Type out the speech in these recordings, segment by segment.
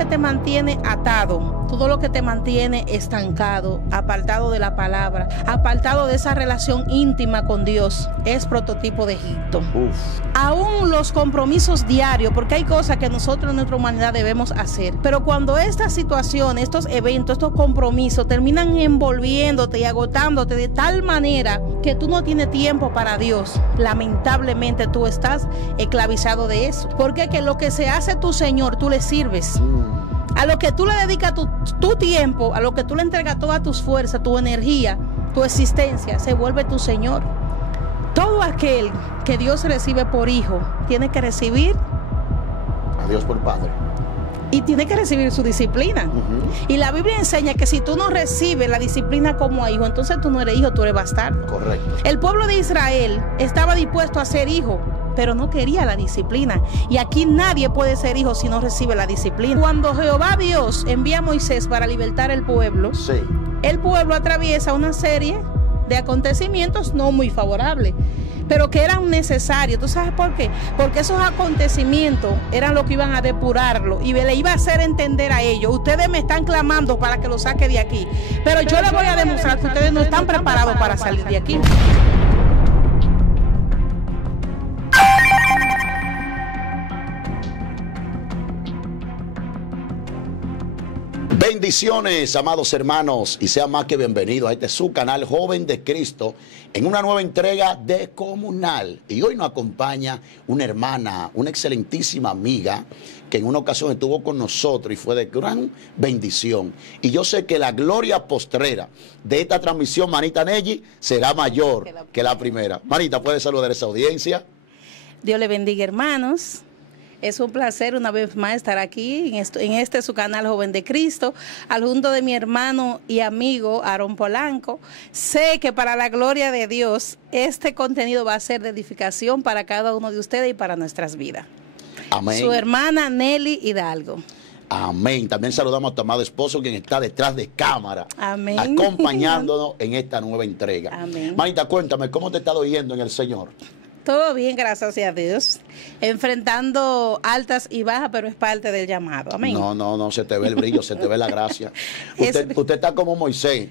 que te mantiene atado, todo lo que te mantiene estancado, apartado de la palabra, apartado de esa relación íntima con Dios, es prototipo de Egipto. Aún los compromisos diarios, porque hay cosas que nosotros en nuestra humanidad debemos hacer, pero cuando estas situaciones, estos eventos, estos compromisos terminan envolviéndote y agotándote de tal manera que tú no tienes tiempo para Dios, lamentablemente tú estás esclavizado de eso, porque que lo que se hace tu Señor, tú le sirves. A lo que tú le dedicas tu tiempo, a lo que tú le entregas todas tus fuerzas, tu energía, tu existencia, se vuelve tu Señor. Todo aquel que Dios recibe por hijo, tiene que recibir a Dios por Padre. Y tiene que recibir su disciplina. Y la Biblia enseña que si tú no recibes la disciplina como hijo, entonces tú no eres hijo, tú eres bastardo. Correcto. El pueblo de Israel estaba dispuesto a ser hijo, pero no quería la disciplina. Y aquí nadie puede ser hijo si no recibe la disciplina. Cuando Jehová Dios envía a Moisés para libertar el pueblo, el pueblo atraviesa una serie de acontecimientos no muy favorables, pero que eran necesarios. ¿Tú sabes por qué? Porque esos acontecimientos eran lo que iban a depurarlo y le iba a hacer entender a ellos: ustedes me están clamando para que lo saque de aquí, pero yo les voy a demostrar que ustedes no están preparados para salir de aquí. Bendiciones, amados hermanos, y sean más que bienvenidos a este su canal Joven de Cristo en una nueva entrega de Comunal. Y hoy nos acompaña una hermana, una excelentísima amiga que en una ocasión estuvo con nosotros y fue de gran bendición. Y yo sé que la gloria postrera de esta transmisión, Manita Nelly, será mayor que la primera. Manita, ¿puede saludar a esa audiencia? Dios le bendiga, hermanos. Es un placer una vez más estar aquí en este su canal Joven de Cristo, al junto de mi hermano y amigo Aarón Polanco. Sé que para la gloria de Dios, este contenido va a ser de edificación para cada uno de ustedes y para nuestras vidas. Amén. Su hermana Nelly Hidalgo. Amén. También saludamos a tu amado esposo, quien está detrás de cámara, amén, acompañándonos en esta nueva entrega. Amén. Manita, cuéntame, ¿cómo te está oyendo en el Señor? Todo bien, gracias a Dios. Enfrentando altas y bajas, pero es parte del llamado. Amén. No, se te ve el brillo, se te ve la gracia. Usted está como Moisés,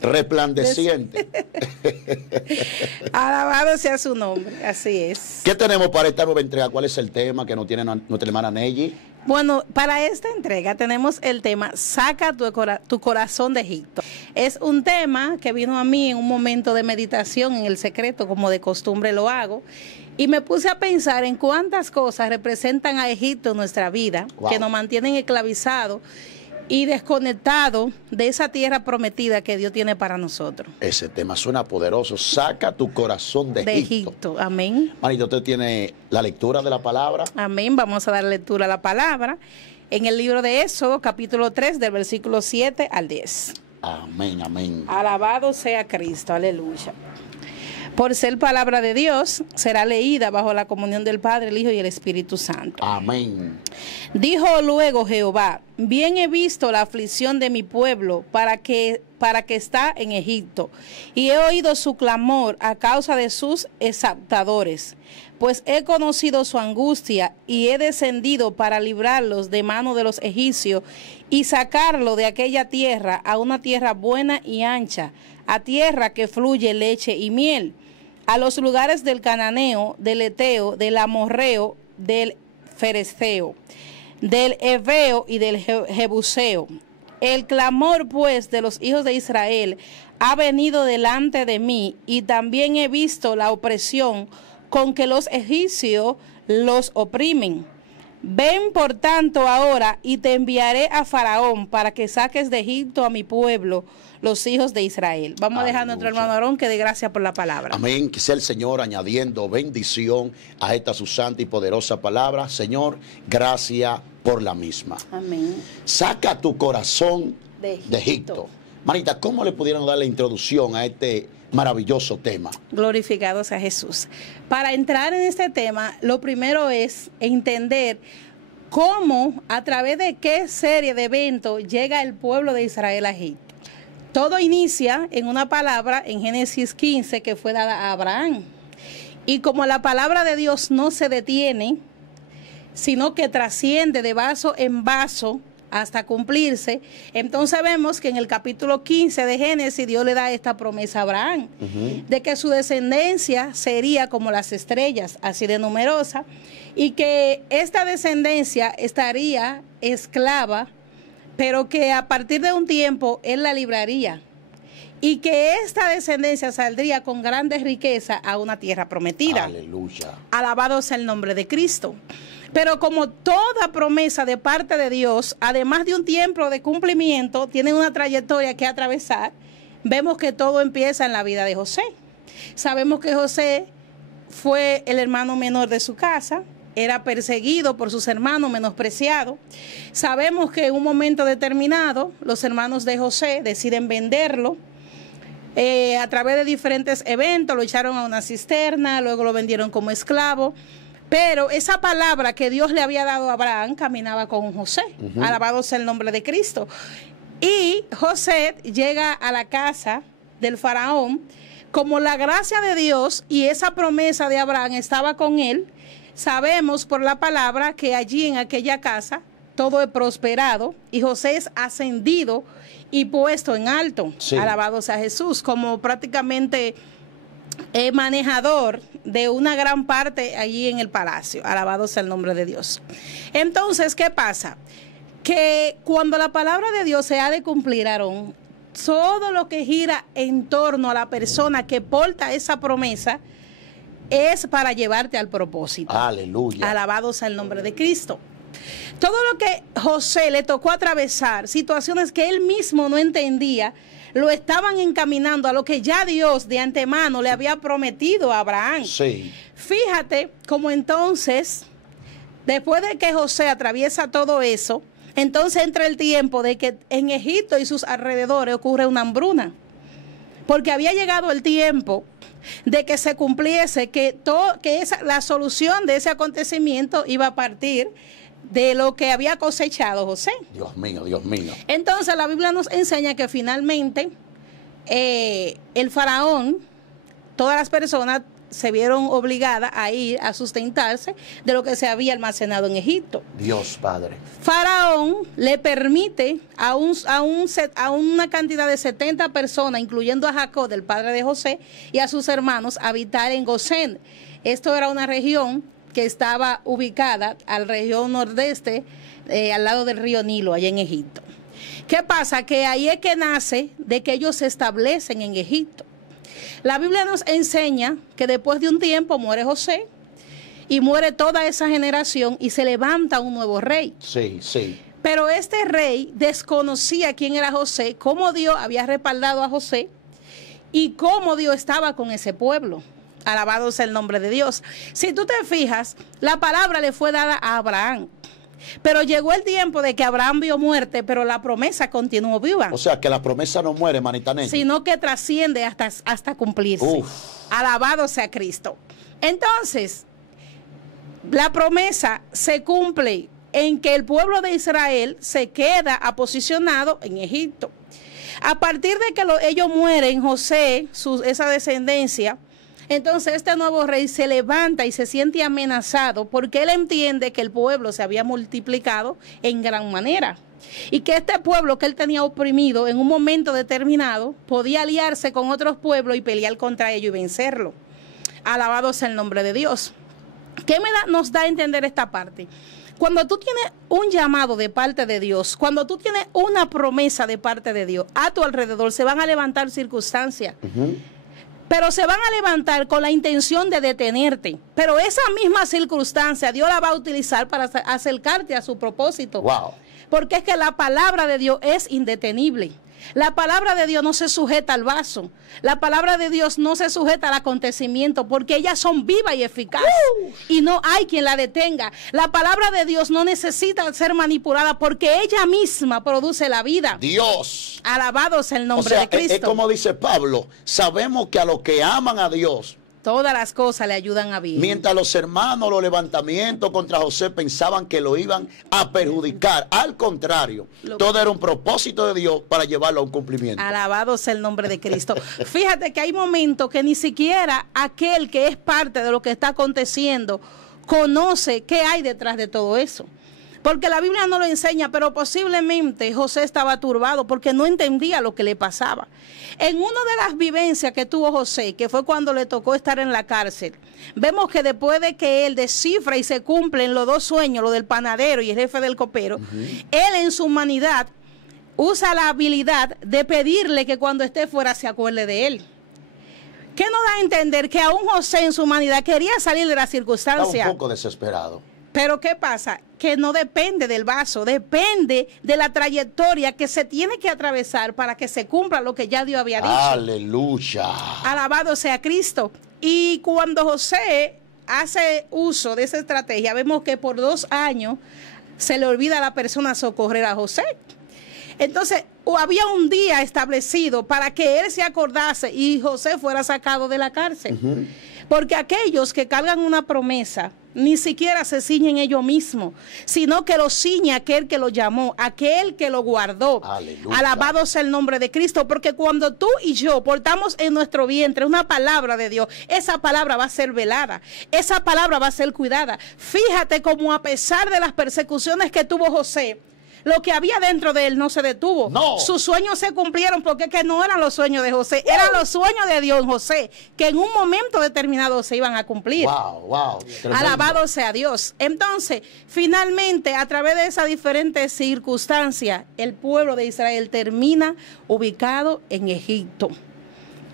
resplandeciente. Alabado sea su nombre, así es. ¿Qué tenemos para esta nueva entrega? ¿Cuál es el tema que nos tiene nuestra hermana Nelly? Bueno, para esta entrega tenemos el tema Saca tu corazón de Egipto. Es un tema que vino a mí en un momento de meditación en el secreto, como de costumbre lo hago, y me puse a pensar en cuántas cosas representan a Egipto en nuestra vida, que nos mantienen esclavizados y desconectados de esa tierra prometida que Dios tiene para nosotros. Ese tema suena poderoso. Saca tu corazón de Egipto. Amén. Manito, ¿usted tiene la lectura de la palabra? Amén. Vamos a dar lectura a la palabra en el libro de Éxodo, capítulo 3, del versículo 7 al 10. Amén, amén. Alabado sea Cristo, aleluya. Por ser palabra de Dios, será leída bajo la comunión del Padre, el Hijo y el Espíritu Santo. Amén. Dijo luego Jehová: bien he visto la aflicción de mi pueblo para que está en Egipto, y he oído su clamor a causa de sus exaltadores, pues he conocido su angustia y he descendido para librarlos de mano de los egipcios y sacarlo de aquella tierra a una tierra buena y ancha, a tierra que fluye leche y miel, a los lugares del cananeo, del eteo, del amorreo, del fereceo, del heveo y del jebuseo. El clamor pues de los hijos de Israel ha venido delante de mí, y también he visto la opresión con que los egipcios los oprimen. Ven por tanto ahora y te enviaré a Faraón para que saques de Egipto a mi pueblo, los hijos de Israel. Vamos a dejar a nuestro hermano Aarón que dé gracias por la palabra. Amén. Que sea el Señor añadiendo bendición a esta su santa y poderosa palabra. Señor, gracias por la misma. Amén. Saca tu corazón de Egipto. Manita, ¿cómo le pudieron dar la introducción a este maravilloso tema? Glorificado sea Jesús. Para entrar en este tema, lo primero es entender cómo, a través de qué serie de eventos llega el pueblo de Israel a Egipto. Todo inicia en una palabra en Génesis 15 que fue dada a Abraham. Y como la palabra de Dios no se detiene, sino que trasciende de vaso en vaso hasta cumplirse. Entonces vemos que en el capítulo 15 de Génesis Dios le da esta promesa a Abraham, de que su descendencia sería como las estrellas, así de numerosa, y que esta descendencia estaría esclava, pero que a partir de un tiempo él la libraría, y que esta descendencia saldría con grandes riquezas a una tierra prometida. Aleluya. Alabado sea el nombre de Cristo. Pero como toda promesa de parte de Dios, además de un tiempo de cumplimiento, tiene una trayectoria que atravesar. Vemos que todo empieza en la vida de José. Sabemos que José fue el hermano menor de su casa, era perseguido por sus hermanos, menospreciado. Sabemos que en un momento determinado los hermanos de José deciden venderlo. A través de diferentes eventos lo echaron a una cisterna, luego lo vendieron como esclavo. Pero esa palabra que Dios le había dado a Abraham caminaba con José. Alabado sea el nombre de Cristo. Y José llega a la casa del faraón, como la gracia de Dios y esa promesa de Abraham estaba con él. Sabemos por la palabra que allí en aquella casa todo es prosperado y José es ascendido y puesto en alto. Sí. Alabado sea Jesús, como prácticamente manejador de una gran parte allí en el palacio. Alabado sea el nombre de Dios. Entonces, ¿qué pasa? Que cuando la palabra de Dios se ha de cumplir, Aarón, todo lo que gira en torno a la persona que porta esa promesa es para llevarte al propósito. Aleluya. Alabado sea el nombre de Cristo. Todo lo que José le tocó atravesar, situaciones que él mismo no entendía, lo estaban encaminando a lo que ya Dios de antemano le había prometido a Abraham. Sí. Fíjate cómo entonces, después de que José atraviesa todo eso, entonces entra el tiempo de que en Egipto y sus alrededores ocurre una hambruna. Porque había llegado el tiempo de que se cumpliese, que la solución de ese acontecimiento iba a partir de lo que había cosechado José. Dios mío, Dios mío. Entonces la Biblia nos enseña que finalmente el faraón, todas las personas se vieron obligadas a ir a sustentarse de lo que se había almacenado en Egipto. Dios Padre. Faraón le permite a una cantidad de 70 personas, incluyendo a Jacob, el padre de José, y a sus hermanos, habitar en Gosén. Esto era una región que estaba ubicada al región nordeste, al lado del río Nilo, allá en Egipto. ¿Qué pasa? Que ahí es que nace de que ellos se establecen en Egipto. La Biblia nos enseña que después de un tiempo muere José y muere toda esa generación y se levanta un nuevo rey. Sí, sí. Pero este rey desconocía quién era José, cómo Dios había respaldado a José y cómo Dios estaba con ese pueblo. Alabado sea el nombre de Dios. Si tú te fijas, la palabra le fue dada a Abraham. Pero llegó el tiempo de que Abraham vio muerte, pero la promesa continuó viva. O sea, que la promesa no muere, manita negra. Sino que trasciende hasta cumplirse. Uf. Alabado sea Cristo. Entonces, la promesa se cumple en que el pueblo de Israel se queda aposicionado en Egipto. A partir de que ellos mueren, José, esa descendencia, entonces este nuevo rey se levanta y se siente amenazado porque él entiende que el pueblo se había multiplicado en gran manera y que este pueblo que él tenía oprimido en un momento determinado podía aliarse con otros pueblos y pelear contra ellos y vencerlo. Alabado sea el nombre de Dios. ¿Qué nos da a entender esta parte? Cuando tú tienes un llamado de parte de Dios, cuando tú tienes una promesa de parte de Dios, a tu alrededor se van a levantar circunstancias. Pero se van a levantar con la intención de detenerte. Pero esa misma circunstancia Dios la va a utilizar para acercarte a su propósito. Wow. Porque es que la palabra de Dios es indetenible. La palabra de Dios no se sujeta al vaso. La palabra de Dios no se sujeta al acontecimiento porque ellas son vivas y eficaces. Y no hay quien la detenga. La palabra de Dios no necesita ser manipulada porque ella misma produce la vida. Dios. Alabado sea el nombre de Cristo. Es como dice Pablo, sabemos que a los que aman a Dios, todas las cosas le ayudan a vivir. Mientras los hermanos, los levantamientos contra José pensaban que lo iban a perjudicar. Al contrario, todo era un propósito de Dios para llevarlo a un cumplimiento. Alabado sea el nombre de Cristo. Fíjate que hay momentos que ni siquiera aquel que es parte de lo que está aconteciendo conoce qué hay detrás de todo eso. Porque la Biblia no lo enseña, pero posiblemente José estaba turbado porque no entendía lo que le pasaba. En una de las vivencias que tuvo José, que fue cuando le tocó estar en la cárcel, vemos que después de que él descifra y se cumplen los dos sueños, lo del panadero y el jefe del copero, él en su humanidad usa la habilidad de pedirle que cuando esté fuera se acuerde de él. ¿Qué nos da a entender? Que aún José en su humanidad quería salir de la circunstancia. Estaba un poco desesperado. Pero ¿qué pasa? Que no depende del vaso, depende de la trayectoria que se tiene que atravesar para que se cumpla lo que ya Dios había dicho. Aleluya. Alabado sea Cristo. Y cuando José hace uso de esa estrategia, vemos que por 2 años se le olvida a la persona socorrer a José. Entonces, había un día establecido para que él se acordase y José fuera sacado de la cárcel. Porque aquellos que cargan una promesa ni siquiera se ciñen ellos mismos, sino que lo ciñe aquel que lo llamó, aquel que lo guardó. Aleluya. Alabado sea el nombre de Cristo, porque cuando tú y yo portamos en nuestro vientre una palabra de Dios, esa palabra va a ser velada, esa palabra va a ser cuidada. Fíjate cómo a pesar de las persecuciones que tuvo José, lo que había dentro de él no se detuvo. No. Sus sueños se cumplieron porque que no eran los sueños de José, eran los sueños de Dios en José, que en un momento determinado se iban a cumplir. Wow. Tremendo. Alabado sea Dios. Entonces, finalmente, a través de esas diferentes circunstancias, el pueblo de Israel termina ubicado en Egipto.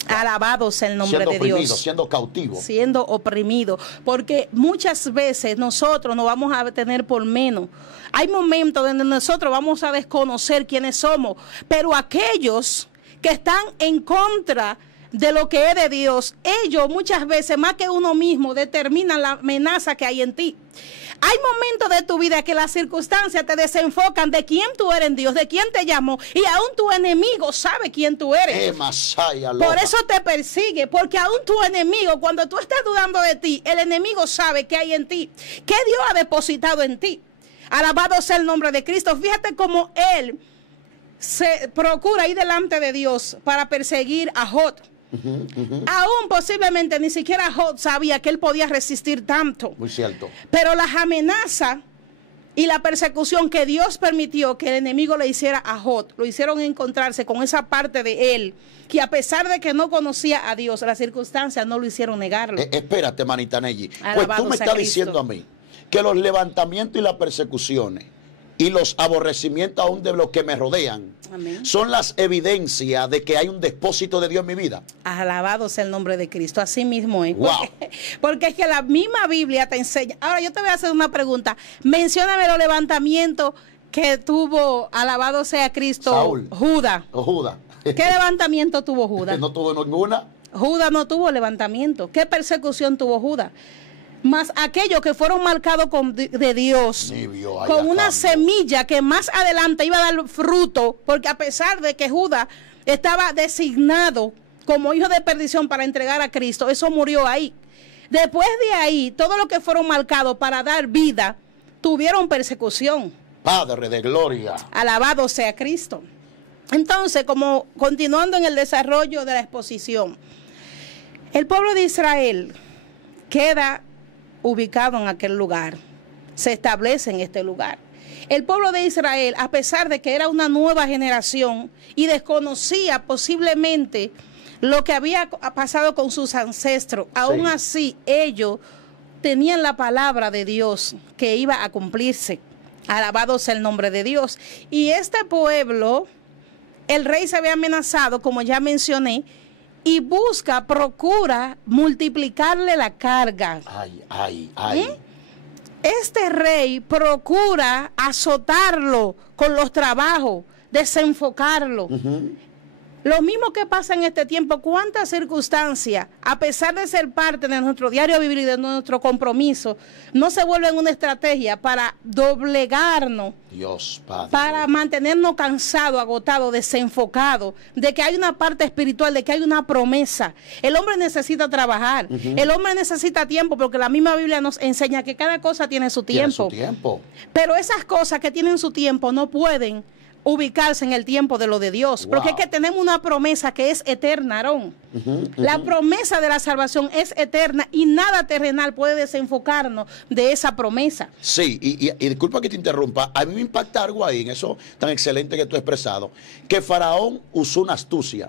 Alabado sea el nombre de Dios. Siendo cautivo. Siendo oprimido. Porque muchas veces nosotros nos vamos a tener por menos. Hay momentos donde nosotros vamos a desconocer quiénes somos. Pero aquellos que están en contra de lo que es de Dios, ellos muchas veces, más que uno mismo, determinan la amenaza que hay en ti. Hay momentos de tu vida que las circunstancias te desenfocan de quién tú eres en Dios, de quién te llamó, y aún tu enemigo sabe quién tú eres. Por eso te persigue, porque aún tu enemigo, cuando tú estás dudando de ti, el enemigo sabe qué hay en ti, qué Dios ha depositado en ti. Alabado sea el nombre de Cristo. Fíjate cómo él se procura ir delante de Dios para perseguir a Job. Aún posiblemente ni siquiera Job sabía que él podía resistir tanto. Muy cierto. Pero las amenazas y la persecución que Dios permitió que el enemigo le hiciera a Job, lo hicieron encontrarse con esa parte de él, que a pesar de que no conocía a Dios, las circunstancias no lo hicieron negarlo. Espérate, manita Neji. Pues tú me estás diciendo a mí que los levantamientos y las persecuciones y los aborrecimientos aún de los que me rodean, amén, son las evidencias de que hay un depósito de Dios en mi vida. Alabado sea el nombre de Cristo. Así mismo es. Wow. Porque es que la misma Biblia te enseña. Ahora yo te voy a hacer una pregunta. Mencióname los levantamientos que tuvo, alabado sea Cristo, Saúl. Judas. Judas. ¿Qué levantamiento tuvo Judas? No tuvo ninguna. Judas no tuvo levantamiento. ¿Qué persecución tuvo Judas? Más aquellos que fueron marcados de Dios, con una semilla que más adelante iba a dar fruto, porque a pesar de que Judas estaba designado como hijo de perdición para entregar a Cristo, eso murió ahí. Después de ahí, todos los que fueron marcados para dar vida, tuvieron persecución. Padre de gloria. Alabado sea Cristo. Entonces, como continuando en el desarrollo de la exposición, el pueblo de Israel queda ubicado en aquel lugar, se establece en este lugar. El pueblo de Israel, a pesar de que era una nueva generación y desconocía posiblemente lo que había pasado con sus ancestros, aún así ellos tenían la palabra de Dios que iba a cumplirse. Alabado sea el nombre de Dios. Y este pueblo, el rey se había amenazado, como ya mencioné, y procura multiplicarle la carga. Este rey procura azotarlo con los trabajos, desenfocarlo. Lo mismo que pasa en este tiempo, cuántas circunstancias, a pesar de ser parte de nuestro diario vivir y de nuestro compromiso, no se vuelven una estrategia para doblegarnos, Dios, Padre, para mantenernos cansados, agotados, desenfocados, de que hay una parte espiritual, de que hay una promesa. El hombre necesita trabajar, el hombre necesita tiempo, porque la misma Biblia nos enseña que cada cosa tiene su tiempo. Tiene su tiempo. Pero esas cosas que tienen su tiempo no pueden ubicarse en el tiempo de lo de Dios. Wow. Porque es que tenemos una promesa que es eterna, Aarón. La promesa de la salvación es eterna y nada terrenal puede desenfocarnos de esa promesa. Sí, y disculpa que te interrumpa, a mí me impacta algo ahí, en eso tan excelente que tú has expresado, que Faraón usó una astucia.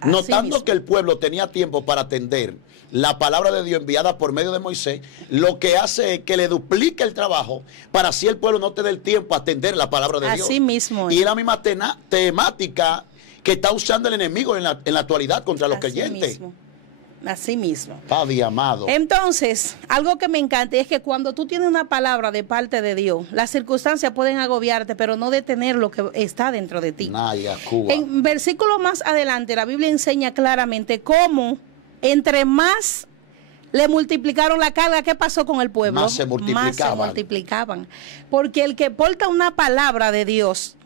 Así Notando mismo. que el pueblo tenía tiempo para atender la palabra de Dios enviada por medio de Moisés, lo que hace es que le duplica el trabajo para así el pueblo no te dé el tiempo a atender la palabra de Dios. Así mismo es. Y es la misma temática que está usando el enemigo en la actualidad contra los Así creyentes. mismo. Así mismo. Padre amado. Entonces, algo que me encanta es que cuando tú tienes una palabra de parte de Dios, las circunstancias pueden agobiarte, pero no detener lo que está dentro de ti. Naya, Cuba. En versículo más adelante, la Biblia enseña claramente cómo entre más le multiplicaron la carga, ¿qué pasó con el pueblo? Más se multiplicaban. Más se multiplicaban. Porque el que porta una palabra de Dios,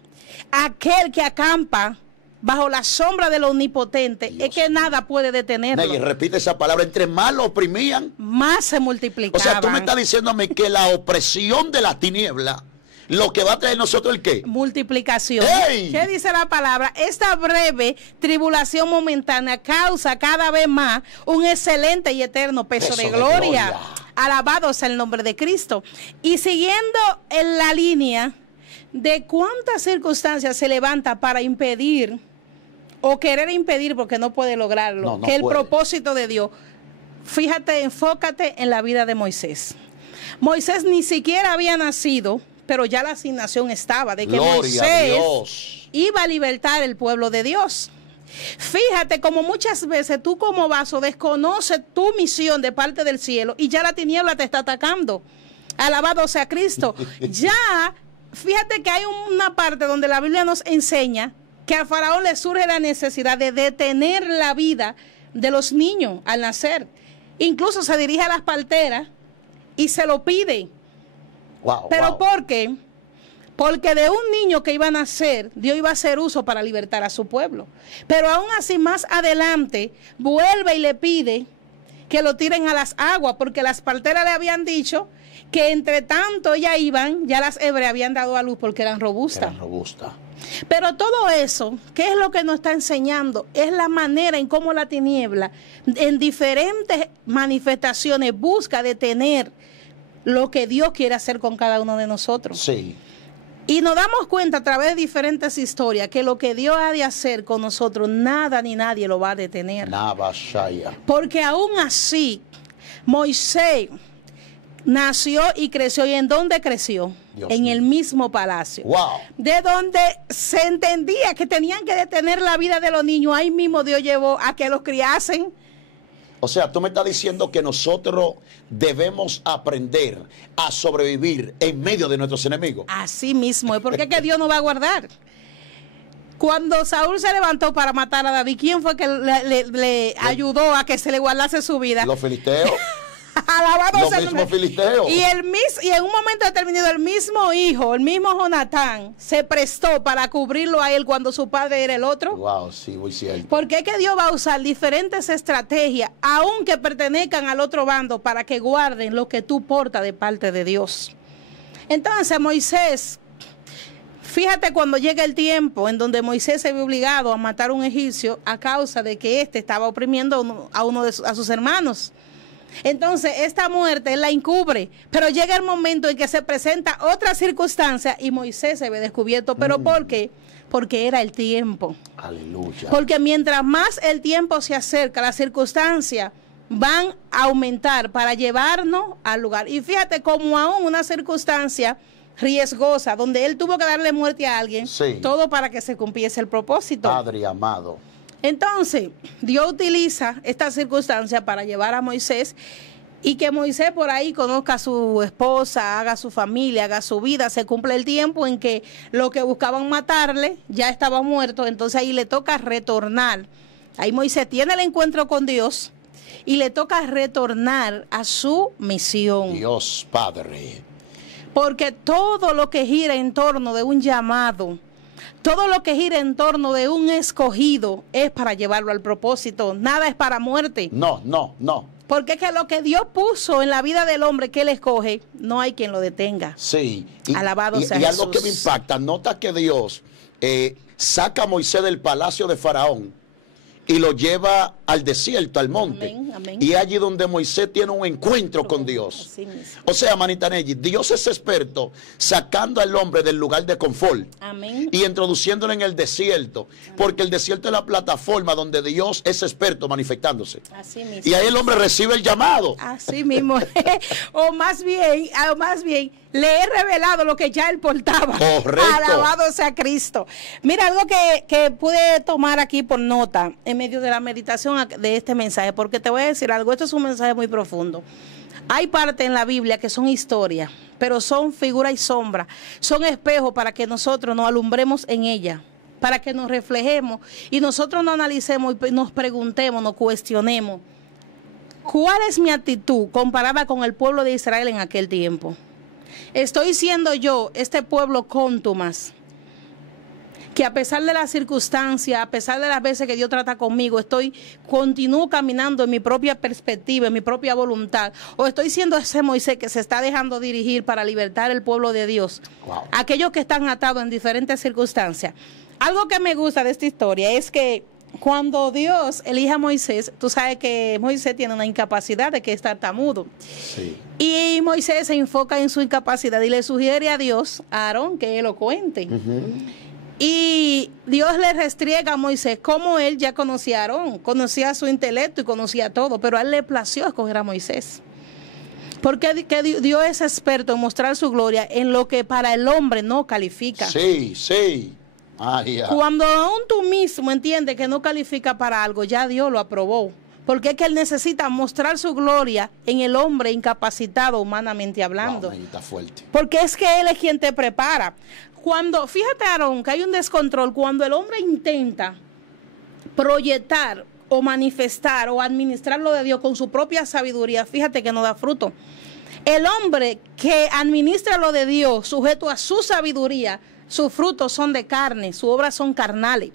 aquel que acampa bajo la sombra del Omnipotente, Dios es que nada puede detenerlo. Naya, repite esa palabra, entre más lo oprimían. Más se multiplicaban. O sea, tú me estás diciéndome que la opresión de la tiniebla, lo que va a traer nosotros el qué. Multiplicación. ¡Ey! ¿Qué dice la palabra? Esta breve tribulación momentánea causa cada vez más un excelente y eterno peso de gloria. Alabado sea el nombre de Cristo. Y siguiendo en la línea de cuántas circunstancias se levanta para impedir o querer impedir porque no puede lograrlo, No que el puede. propósito de Dios. Fíjate, enfócate en la vida de Moisés. Moisés ni siquiera había nacido, pero ya la asignación estaba de que Gloria a Moisés Dios. iba a libertar el pueblo de Dios. Fíjate como muchas veces tú como vaso desconoces tu misión de parte del cielo y ya la tiniebla te está atacando. Alabado sea Cristo. Ya, fíjate que hay una parte donde la Biblia nos enseña que al faraón le surge la necesidad de detener la vida de los niños al nacer. Incluso se dirige a las parteras y se lo pide. Wow, ¿Pero wow. por qué? Porque de un niño que iba a nacer, Dios iba a hacer uso para libertar a su pueblo. Pero aún así, más adelante, vuelve y le pide que lo tiren a las aguas, porque las parteras le habían dicho que entre tanto ellas iban, ya las hebreas habían dado a luz porque eran robustas. Era robusta. Pero todo eso, ¿qué es lo que nos está enseñando? Es la manera en cómo la tiniebla, en diferentes manifestaciones, busca detener lo que Dios quiere hacer con cada uno de nosotros. Sí. Y nos damos cuenta a través de diferentes historias que lo que Dios ha de hacer con nosotros, nada ni nadie lo va a detener. Nabashaya. Porque aún así, Moisés nació y creció. ¿Y en dónde creció? Dios En mío. el mismo palacio. Wow. De donde se entendía que tenían que detener la vida de los niños, ahí mismo Dios llevó a que los criasen. O sea, tú me estás diciendo que nosotros debemos aprender a sobrevivir en medio de nuestros enemigos. Así mismo es, porque es que Dios nos va a guardar. Cuando Saúl se levantó para matar a David, ¿quién fue que le ayudó a que se le guardase su vida? Los filisteos. Alabado Los sea el mismos nombre. filisteos. Y en un momento determinado, el mismo hijo, el mismo Jonatán, se prestó para cubrirlo a él cuando su padre era el otro. Wow, sí, muy cierto. Porque es que Dios va a usar diferentes estrategias, aunque pertenezcan al otro bando, para que guarden lo que tú portas de parte de Dios. Entonces, Moisés, fíjate cuando llega el tiempo en donde Moisés se ve obligado a matar a un egipcio a causa de que éste estaba oprimiendo a uno de a sus hermanos. Entonces, esta muerte él la encubre, pero llega el momento en que se presenta otra circunstancia y Moisés se ve descubierto. ¿Pero por qué? Porque era el tiempo. Aleluya. Porque mientras más el tiempo se acerca, las circunstancias van a aumentar para llevarnos al lugar. Y fíjate como aún una circunstancia riesgosa, donde él tuvo que darle muerte a alguien, Sí. todo para que se cumpliese el propósito. Padre amado. Entonces, Dios utiliza esta circunstancia para llevar a Moisés y que Moisés por ahí conozca a su esposa, haga su familia, haga su vida, se cumple el tiempo en que lo que buscaban matarle ya estaba muerto, entonces ahí le toca retornar. Ahí Moisés tiene el encuentro con Dios y le toca retornar a su misión. Dios Padre. Porque todo lo que gira en torno de un llamado, todo lo que gira en torno de un escogido es para llevarlo al propósito. Nada es para muerte. No, no, no. Porque es que lo que Dios puso en la vida del hombre que él escoge, no hay quien lo detenga. Sí. Alabado sea y Jesús. algo que me impacta, nota que Dios saca a Moisés del palacio de Faraón y lo lleva al desierto, al monte. Amén, amén. Y es allí donde Moisés tiene un encuentro con Dios. Así mismo. O sea, manita Nelly, Dios es experto sacando al hombre del lugar de confort. Amén. Y introduciéndolo en el desierto. Porque el desierto es la plataforma donde Dios es experto manifestándose. Así mismo. Y ahí el hombre recibe el llamado. Así mismo. o más bien, le he revelado lo que ya él portaba. Correcto. Alabado sea Cristo. Mira, algo que pude tomar aquí por nota en medio de la meditación de este mensaje, porque te voy a decir algo, esto es un mensaje muy profundo. Hay partes en la Biblia que son historia, pero son figura y sombra, son espejos para que nosotros nos alumbremos en ella, para que nos reflejemos y nosotros nos analicemos y nos preguntemos, nos cuestionemos. ¿Cuál es mi actitud comparada con el pueblo de Israel en aquel tiempo? ¿Estoy siendo yo este pueblo cóntumas? Que a pesar de las circunstancias, a pesar de las veces que Dios trata conmigo, continúo caminando en mi propia perspectiva, en mi propia voluntad. O estoy siendo ese Moisés que se está dejando dirigir para libertar el pueblo de Dios. Wow. Aquellos que están atados en diferentes circunstancias. Algo que me gusta de esta historia es que cuando Dios elige a Moisés, tú sabes que Moisés tiene una incapacidad de que es tartamudo. Sí. Y Moisés se enfoca en su incapacidad y le sugiere a Dios, a Aarón, que él lo cuente. Y Dios le restriega a Moisés como él ya conocía a Aarón, conocía su intelecto y conocía todo, pero a él le plació escoger a Moisés. Porque Dios es experto en mostrar su gloria en lo que para el hombre no califica. Sí, sí. Cuando aún tú mismo entiendes que no califica para algo, ya Dios lo aprobó. Porque es que Él necesita mostrar su gloria en el hombre incapacitado humanamente hablando. Wow, está fuerte. Porque es que Él es quien te prepara. Fíjate, Aarón, que hay un descontrol cuando el hombre intenta proyectar o manifestar o administrar lo de Dios con su propia sabiduría, fíjate que no da fruto. El hombre que administra lo de Dios sujeto a su sabiduría, sus frutos son de carne, sus obras son carnales.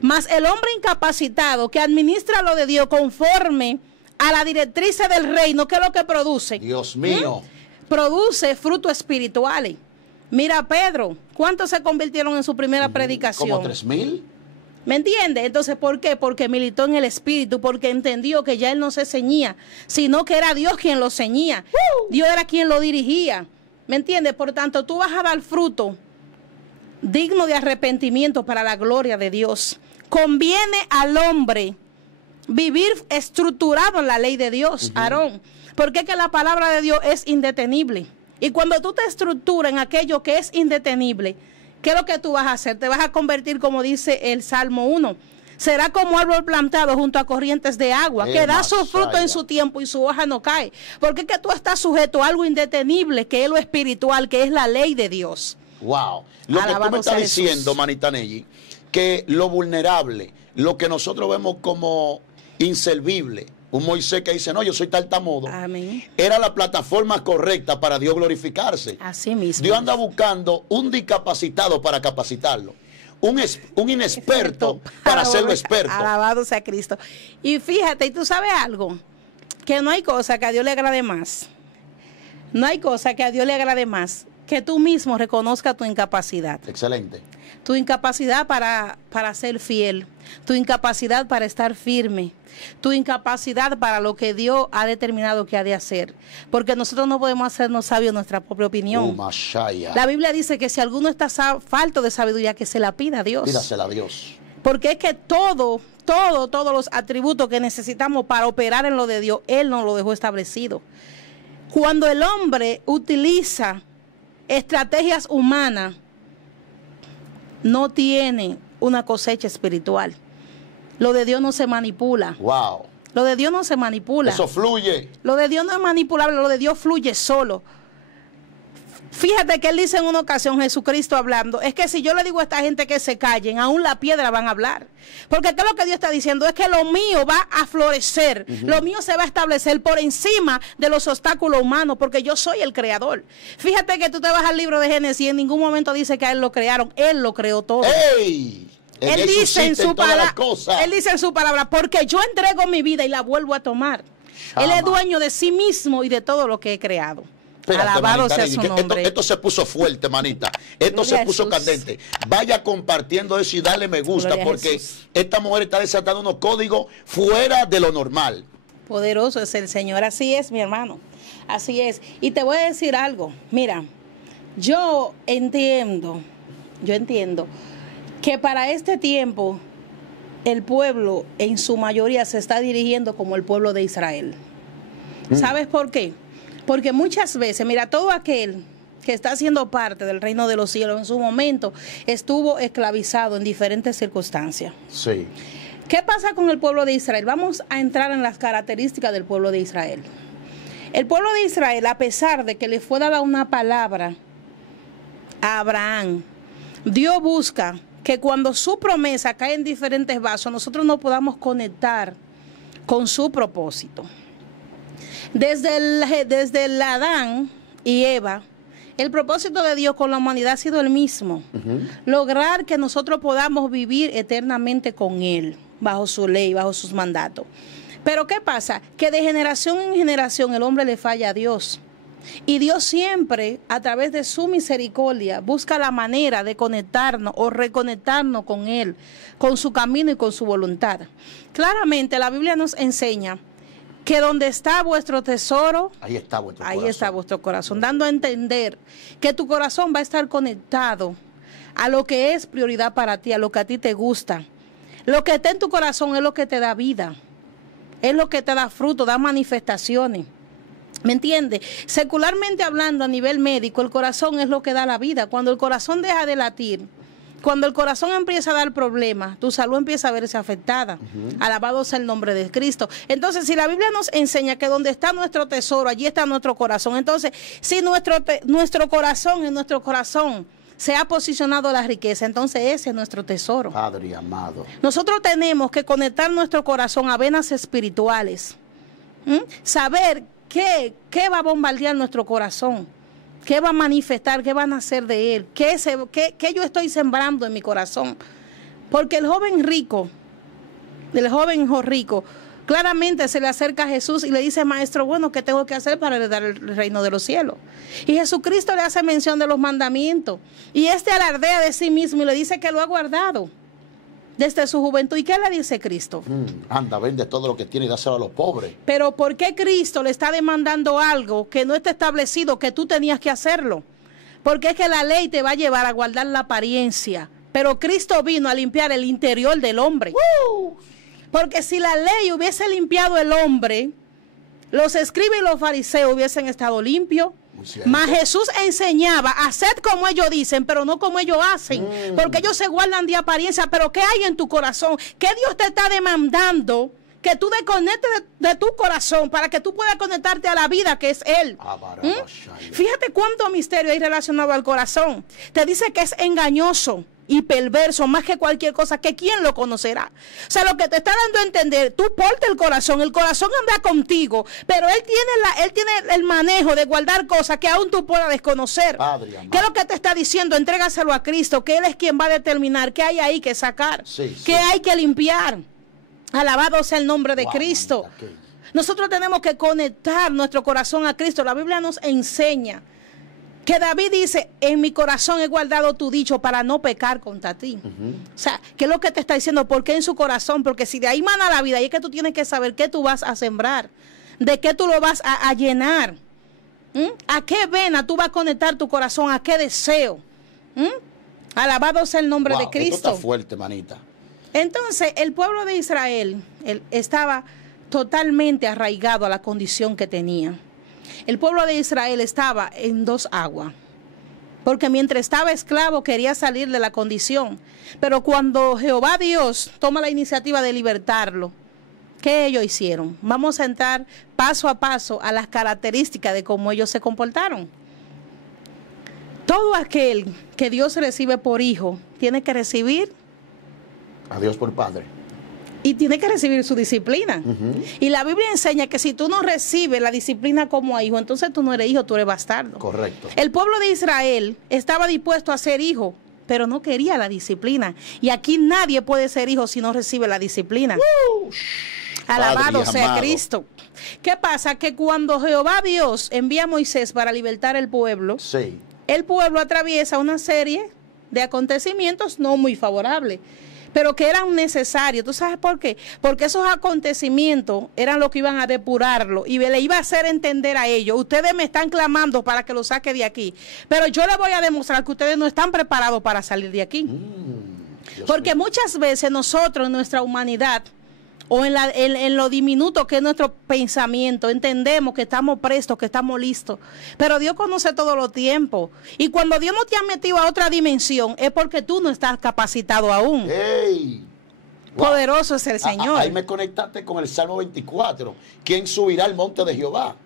Mas el hombre incapacitado que administra lo de Dios conforme a la directriz del reino, ¿qué es lo que produce? Dios mío. Produce frutos espirituales. Mira a Pedro, ¿cuántos se convirtieron en su primera predicación? Como 3,000. ¿Me entiendes? Entonces, ¿por qué? Porque militó en el Espíritu, porque entendió que ya él no se ceñía, sino que era Dios quien lo ceñía. Dios era quien lo dirigía. ¿Me entiendes? Por tanto, tú vas a dar fruto digno de arrepentimiento para la gloria de Dios. Conviene al hombre vivir estructurado en la ley de Dios, Aarón, porque es que la palabra de Dios es indetenible. Y cuando tú te estructuras en aquello que es indetenible, ¿qué es lo que tú vas a hacer? Te vas a convertir, como dice el Salmo 1. Será como árbol plantado junto a corrientes de agua, que da su fruto en su tiempo y su hoja no cae. Porque es que tú estás sujeto a algo indetenible, que es lo espiritual, que es la ley de Dios. Wow. Lo que tú me estás diciendo, manita Nelly, que lo vulnerable, lo que nosotros vemos como inservible, un Moisés que dice, no, yo soy tartamudo. Amén. Era la plataforma correcta para Dios glorificarse. Así mismo. Dios anda buscando un discapacitado para capacitarlo. Un inexperto para hacerlo experto. Alabado sea Cristo. Y fíjate, ¿y tú sabes algo? Que no hay cosa que a Dios le agrade más. No hay cosa que a Dios le agrade más que tú mismo reconozcas tu incapacidad. Excelente. Tu incapacidad para ser fiel, tu incapacidad para estar firme, tu incapacidad para lo que Dios ha determinado que ha de hacer. Porque nosotros no podemos hacernos sabios en nuestra propia opinión. La Biblia dice que si alguno está falto de sabiduría, que se la pida a Dios. Pídasela a Dios. Porque es que todos los atributos que necesitamos para operar en lo de Dios, Él nos lo dejó establecido. Cuando el hombre utiliza estrategias humanas, no tiene una cosecha espiritual. Lo de Dios no se manipula. Wow. Lo de Dios no se manipula. Eso fluye. Lo de Dios no es manipulable, lo de Dios fluye solo. Fíjate que Él dice en una ocasión, Jesucristo hablando, es que si yo le digo a esta gente que se callen, aún la piedra van a hablar. Porque ¿qué es lo que Dios está diciendo? Es que lo mío va a florecer, lo mío se va a establecer por encima de los obstáculos humanos, porque yo soy el creador. Fíjate que tú te vas al libro de Génesis y en ningún momento dice que a Él lo crearon, Él lo creó todo. ¡Ey! Él dice en su palabra, porque yo entrego mi vida y la vuelvo a tomar. Él es dueño de sí mismo y de todo lo que he creado. Espérate, Alabado manita, sea su nombre. esto se puso fuerte, manita. Esto se puso candente. Vaya compartiendo eso y dale me gusta, porque esta mujer está desatando unos códigos fuera de lo normal. Poderoso es el Señor. Así es, mi hermano. Así es. Y te voy a decir algo. Mira, yo entiendo que para este tiempo el pueblo en su mayoría se está dirigiendo como el pueblo de Israel. ¿Sabes por qué? Porque muchas veces, mira, todo aquel que está siendo parte del reino de los cielos en su momento estuvo esclavizado en diferentes circunstancias. Sí. ¿Qué pasa con el pueblo de Israel? Vamos a entrar en las características del pueblo de Israel. El pueblo de Israel, a pesar de que le fue dada una palabra a Abraham, Dios busca que cuando su promesa cae en diferentes vasos, nosotros no podamos conectar con su propósito. Desde el Adán y Eva, el propósito de Dios con la humanidad ha sido el mismo. Lograr que nosotros podamos vivir eternamente con Él, bajo su ley, bajo sus mandatos. Pero ¿qué pasa? Que de generación en generación el hombre le falla a Dios. Y Dios siempre, a través de su misericordia, busca la manera de conectarnos o reconectarnos con Él, con su camino y con su voluntad. Claramente la Biblia nos enseña que donde está vuestro tesoro, ahí está vuestro corazón, dando a entender que tu corazón va a estar conectado a lo que es prioridad para ti, a lo que a ti te gusta. Lo que está en tu corazón es lo que te da vida, es lo que te da fruto, da manifestaciones. ¿Me entiendes? Secularmente hablando, a nivel médico, el corazón es lo que da la vida. Cuando el corazón deja de latir, cuando el corazón empieza a dar problemas, tu salud empieza a verse afectada. Alabado sea el nombre de Cristo. Entonces, si la Biblia nos enseña que donde está nuestro tesoro, allí está nuestro corazón. Entonces, si nuestro corazón se ha posicionado la riqueza, entonces ese es nuestro tesoro. Padre amado. Nosotros tenemos que conectar nuestro corazón a venas espirituales. Saber qué va a bombardear nuestro corazón. ¿Qué va a manifestar? ¿Qué va a nacer de él? ¿Qué yo estoy sembrando en mi corazón? Porque el joven rico, claramente se le acerca a Jesús y le dice, maestro, bueno, ¿qué tengo que hacer para heredar el reino de los cielos? Y Jesucristo le hace mención de los mandamientos. Y alardea de sí mismo y le dice que lo ha guardado desde su juventud. ¿Y qué le dice Cristo? Anda, vende todo lo que tiene y dáselo a los pobres. Pero ¿por qué Cristo le está demandando algo que no está establecido, que tú tenías que hacerlo? Porque es que la ley te va a llevar a guardar la apariencia, pero Cristo vino a limpiar el interior del hombre. Porque si la ley hubiese limpiado el hombre, los escribas y los fariseos hubiesen estado limpios. Mas Jesús enseñaba a hacer como ellos dicen, pero no como ellos hacen, porque ellos se guardan de apariencia. Pero ¿qué hay en tu corazón? ¿Qué Dios te está demandando? Que tú desconectes de tu corazón para que tú puedas conectarte a la vida que es Él. Fíjate cuánto misterio hay relacionado al corazón. Te dice que es engañoso y perverso más que cualquier cosa, que quién lo conocerá. O sea, lo que te está dando a entender, tú porta el corazón anda contigo, pero él tiene el manejo de guardar cosas que aún tú puedas desconocer. ¿Qué es lo que te está diciendo? Entrégaselo a Cristo, que Él es quien va a determinar qué hay ahí que sacar, qué hay que limpiar. Alabado sea el nombre de Cristo. Nosotros tenemos que conectar nuestro corazón a Cristo. La Biblia nos enseña que David dice, en mi corazón he guardado tu dicho para no pecar contra ti. O sea, ¿qué es lo que te está diciendo? ¿Por qué en su corazón? Porque si de ahí mana la vida, y es que tú tienes que saber qué tú vas a sembrar, de qué tú lo vas a llenar, a qué vena tú vas a conectar tu corazón, a qué deseo. Alabado sea el nombre de Cristo. Esto está fuerte, manita. Entonces, el pueblo de Israel estaba totalmente arraigado a la condición que tenía. El pueblo de Israel estaba en dos aguas, porque mientras estaba esclavo quería salir de la condición, pero cuando Jehová Dios toma la iniciativa de libertarlo, ¿qué ellos hicieron? Vamos a entrar paso a paso a las características de cómo ellos se comportaron. Todo aquel que Dios recibe por hijo tiene que recibir a Dios por padre. Y tiene que recibir su disciplina. Y la Biblia enseña que si tú no recibes la disciplina como hijo, entonces tú no eres hijo, tú eres bastardo. Correcto. El pueblo de Israel estaba dispuesto a ser hijo, pero no quería la disciplina. Y aquí nadie puede ser hijo si no recibe la disciplina. Alabado sea amado. Cristo. ¿Qué pasa? Que cuando Jehová Dios envía a Moisés para libertar el pueblo, Sí. el pueblo atraviesa una serie de acontecimientos no muy favorables, pero que eran necesarios. ¿Tú sabes por qué? Porque esos acontecimientos eran lo que iban a depurarlo y le iba a hacer entender a ellos: ustedes me están clamando para que lo saque de aquí, pero yo les voy a demostrar que ustedes no están preparados para salir de aquí. Porque muchas veces nosotros en nuestra humanidad o en lo diminuto que es nuestro pensamiento, entendemos que estamos prestos, que estamos listos. Pero Dios conoce todos los tiempos. Y cuando Dios no te ha metido a otra dimensión, es porque tú no estás capacitado aún. ¡Ey! Wow. Poderoso es el Señor. Ahí me conectaste con el Salmo 24. ¿Quién subirá al monte de Jehová?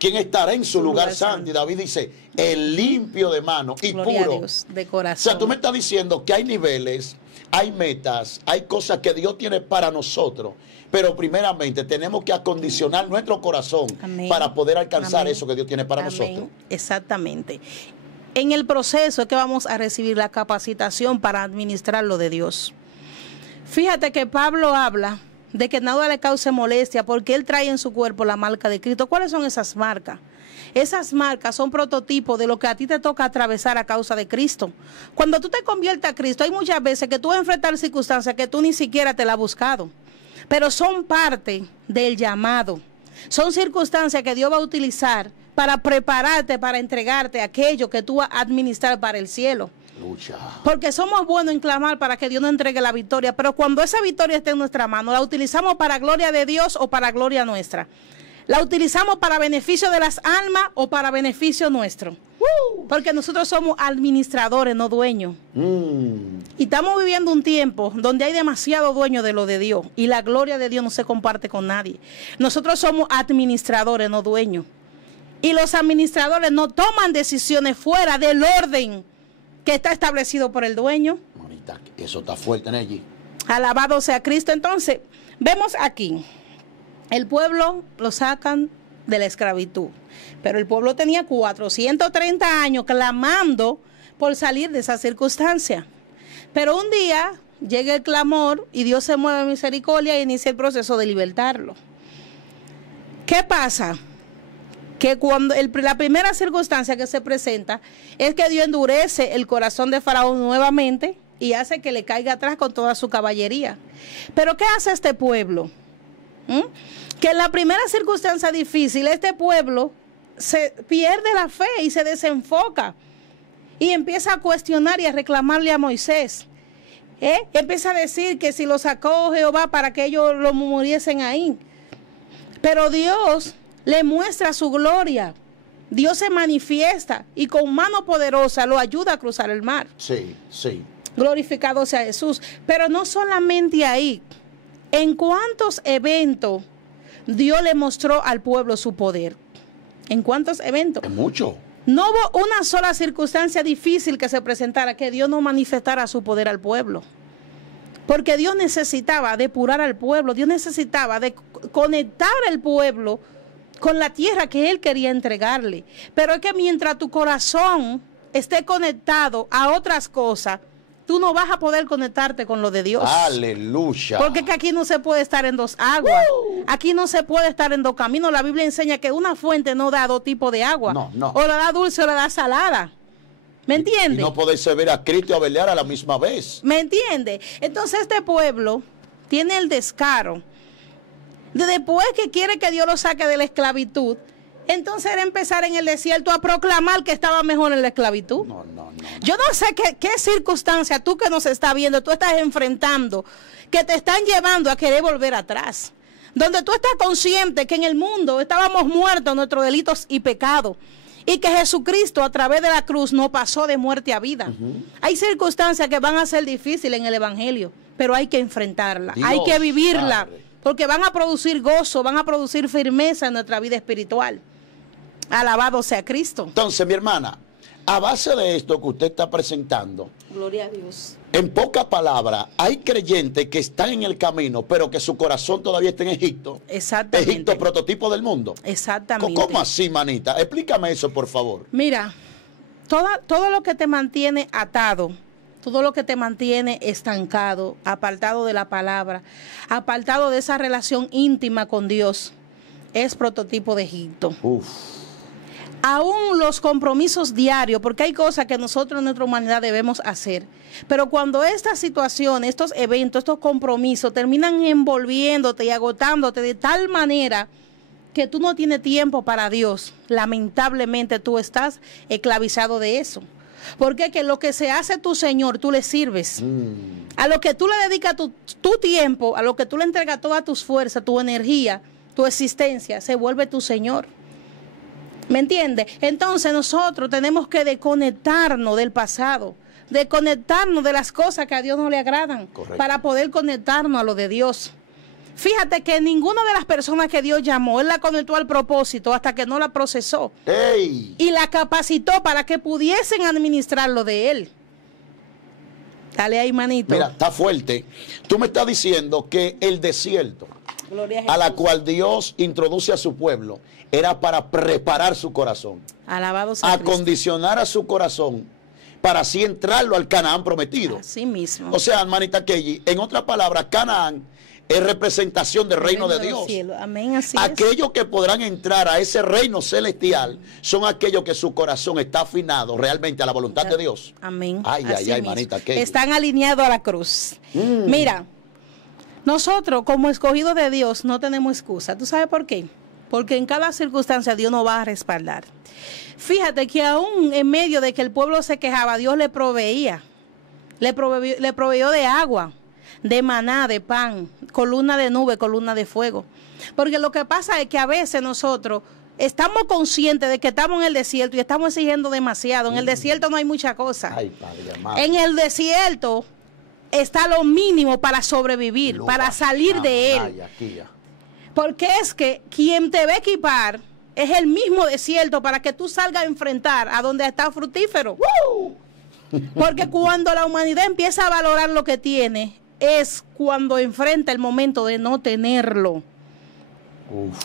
¿Quién estará en su lugar santo? Y David dice: el limpio de mano y Gloria puro. a Dios, de corazón. O sea, tú me estás diciendo que hay niveles, hay metas, hay cosas que Dios tiene para nosotros, pero primeramente tenemos que acondicionar nuestro corazón. Amén. Para poder alcanzar Amén. Eso que Dios tiene para Amén. Nosotros. Exactamente. En el proceso es que vamos a recibir la capacitación para administrar lo de Dios. Fíjate que Pablo habla de que nada le cause molestia porque él trae en su cuerpo la marca de Cristo. ¿Cuáles son esas marcas? Esas marcas son prototipos de lo que a ti te toca atravesar a causa de Cristo. Cuando tú te conviertes a Cristo, hay muchas veces que tú vas a enfrentar circunstancias que tú ni siquiera te las has buscado, pero son parte del llamado. Son circunstancias que Dios va a utilizar para prepararte, para entregarte aquello que tú vas a administrar para el cielo. Lucha. Porque somos buenos en clamar para que Dios nos entregue la victoria, pero cuando esa victoria esté en nuestra mano, ¿la utilizamos para gloria de Dios o para gloria nuestra? ¿La utilizamos para beneficio de las almas o para beneficio nuestro? Porque nosotros somos administradores, no dueños. Y estamos viviendo un tiempo donde hay demasiado dueño de lo de Dios y la gloria de Dios no se comparte con nadie. Nosotros somos administradores, no dueños. Y los administradores no toman decisiones fuera del orden que está establecido por el dueño. Bonita, eso está fuerte en allí. Alabado sea Cristo. Entonces, vemos aquí, el pueblo lo sacan de la esclavitud, pero el pueblo tenía 430 años clamando por salir de esa circunstancia. Pero un día llega el clamor y Dios se mueve en misericordia e inicia el proceso de libertarlo. ¿Qué pasa? Que cuando la primera circunstancia que se presenta es que Dios endurece el corazón de Faraón nuevamente y hace que le caiga atrás con toda su caballería. Pero ¿qué hace este pueblo? Que en la primera circunstancia difícil este pueblo se pierde la fe y se desenfoca y empieza a cuestionar y a reclamarle a Moisés. Empieza a decir que si lo sacó Jehová para que ellos lo muriesen ahí. Pero Dios le muestra su gloria. Dios se manifiesta y con mano poderosa lo ayuda a cruzar el mar. Sí, sí. Glorificado sea Jesús. Pero no solamente ahí. ¿En cuántos eventos Dios le mostró al pueblo su poder? ¿En cuántos eventos? En muchos. No hubo una sola circunstancia difícil que se presentara que Dios no manifestara su poder al pueblo. Porque Dios necesitaba depurar al pueblo. Dios necesitaba de conectar al pueblo con la tierra que Él quería entregarle. Pero es que mientras tu corazón esté conectado a otras cosas, tú no vas a poder conectarte con lo de Dios. Aleluya. Porque es que aquí no se puede estar en dos aguas. Aquí no se puede estar en dos caminos. La Biblia enseña que una fuente no da dos tipos de agua. No, no. O la da dulce o la da salada. ¿Me entiendes? Y no podéis ver a Cristo y a Beliar a la misma vez. ¿Me entiendes? Entonces este pueblo tiene el descaro de después que quiere que Dios lo saque de la esclavitud, entonces era empezar en el desierto a proclamar que estaba mejor en la esclavitud. No. Yo no sé qué circunstancia tú que nos estás viendo, tú estás enfrentando, que te están llevando a querer volver atrás. Donde tú estás consciente que en el mundo estábamos muertos en nuestros delitos y pecados. Y que Jesucristo a través de la cruz no pasó de muerte a vida. Hay circunstancias que van a ser difíciles en el Evangelio, pero hay que enfrentarla, hay que vivirla. Padre. Porque van a producir gozo, van a producir firmeza en nuestra vida espiritual. Alabado sea Cristo. Entonces, mi hermana, a base de esto que usted está presentando, gloria a Dios. En pocas palabras, hay creyentes que están en el camino, pero que su corazón todavía está en Egipto. Exactamente. Egipto, prototipo del mundo. Exactamente. ¿Cómo así, manita? Explícame eso, por favor. Mira, todo lo que te mantiene atado, todo lo que te mantiene estancado, apartado de la palabra, apartado de esa relación íntima con Dios, es prototipo de Egipto. Uf. Aún los compromisos diarios, porque hay cosas que nosotros en nuestra humanidad debemos hacer, pero cuando estas situaciones, estos eventos, estos compromisos terminan envolviéndote y agotándote de tal manera que tú no tienes tiempo para Dios, lamentablemente tú estás esclavizado de eso. Porque que lo que se hace tu Señor, tú le sirves. A lo que tú le dedicas tu tiempo, a lo que tú le entregas todas tus fuerzas, tu energía, tu existencia, se vuelve tu Señor. ¿Me entiendes? Entonces nosotros tenemos que desconectarnos del pasado, desconectarnos de las cosas que a Dios no le agradan. Correcto. Para poder conectarnos a lo de Dios. Fíjate que ninguna de las personas que Dios llamó, Él la conectó al propósito hasta que no la procesó. ¡Ey! Y la capacitó para que pudiesen administrar lo de Él. Dale ahí, manito. Mira, está fuerte. Tú me estás diciendo que el desierto a la cual Dios introduce a su pueblo era para preparar su corazón. Alabado sea Cristo. Acondicionar a su corazón para así entrarlo al Canaán prometido. Así mismo. O sea, hermanita Kelly, en otras palabras, Canaán es representación del reino de Dios. Amén, así aquellos que podrán entrar a ese reino celestial son aquellos que su corazón está afinado realmente a la voluntad de Dios. Amén. Ay, ay, ay, manita Kelly. Están alineados a la cruz. Mira, nosotros como escogidos de Dios no tenemos excusa. ¿Tú sabes por qué? Porque en cada circunstancia Dios nos va a respaldar. Fíjate que aún en medio de que el pueblo se quejaba, Dios le proveía. Le proveyó de agua, de maná, de pan, columna de nube, columna de fuego. Porque lo que pasa es que a veces nosotros estamos conscientes de que estamos en el desierto y estamos exigiendo demasiado. En el desierto no hay mucha cosa. Ay, Padre amado. En el desierto está lo mínimo para sobrevivir, para salir de él. Porque es que quien te va a equipar es el mismo desierto para que tú salgas a enfrentar a donde está fructífero. Porque cuando la humanidad empieza a valorar lo que tiene, es cuando enfrenta el momento de no tenerlo.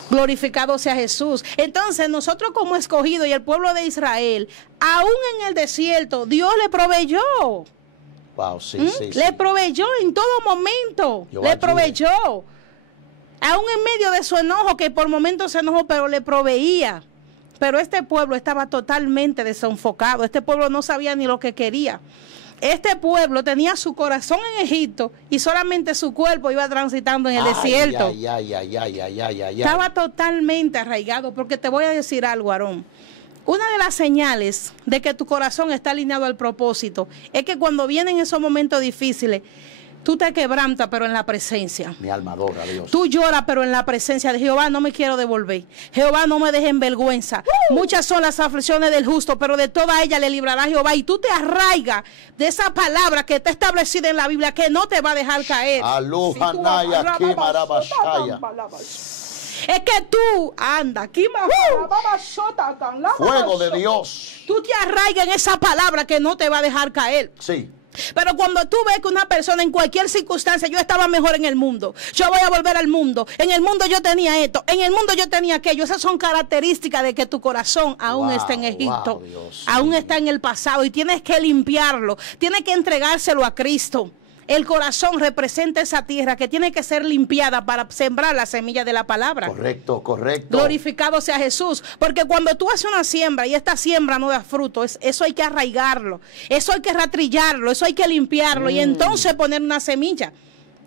Glorificado sea Jesús. Entonces nosotros como escogidos y el pueblo de Israel, aún en el desierto, Dios le proveyó. Wow, sí, le proveyó en todo momento. Le proveyó. Aún en medio de su enojo, que por momentos se enojó, pero le proveía. Pero este pueblo estaba totalmente desenfocado. Este pueblo no sabía ni lo que quería. Este pueblo tenía su corazón en Egipto y solamente su cuerpo iba transitando en el desierto. Estaba totalmente arraigado, porque te voy a decir algo, Aarón. Una de las señales de que tu corazón está alineado al propósito es que cuando vienen esos momentos difíciles, tú te quebrantas, pero en la presencia. Mi alma adora a Dios. Tú lloras, pero en la presencia de Jehová. No me quiero devolver. Jehová, no me deje en vergüenza. Muchas son las aflicciones del justo, pero de toda ella le librará Jehová. Y tú te arraigas de esa palabra que está establecida en la Biblia, que no te va a dejar caer. Es que tú, anda, fuego de Dios. Tú te arraigas en esa palabra que no te va a dejar caer. Sí. Pero cuando tú ves que una persona en cualquier circunstancia, yo estaba mejor en el mundo, yo voy a volver al mundo, en el mundo yo tenía esto, en el mundo yo tenía aquello, esas son características de que tu corazón aún está en Egipto, aún está en el pasado, y tienes que limpiarlo, tienes que entregárselo a Cristo. El corazón representa esa tierra que tiene que ser limpiada para sembrar la semilla de la palabra. Correcto, correcto. Glorificado sea Jesús. Porque cuando tú haces una siembra y esta siembra no da fruto, eso hay que arraigarlo, eso hay que ratrillarlo, eso hay que limpiarlo y entonces poner una semilla.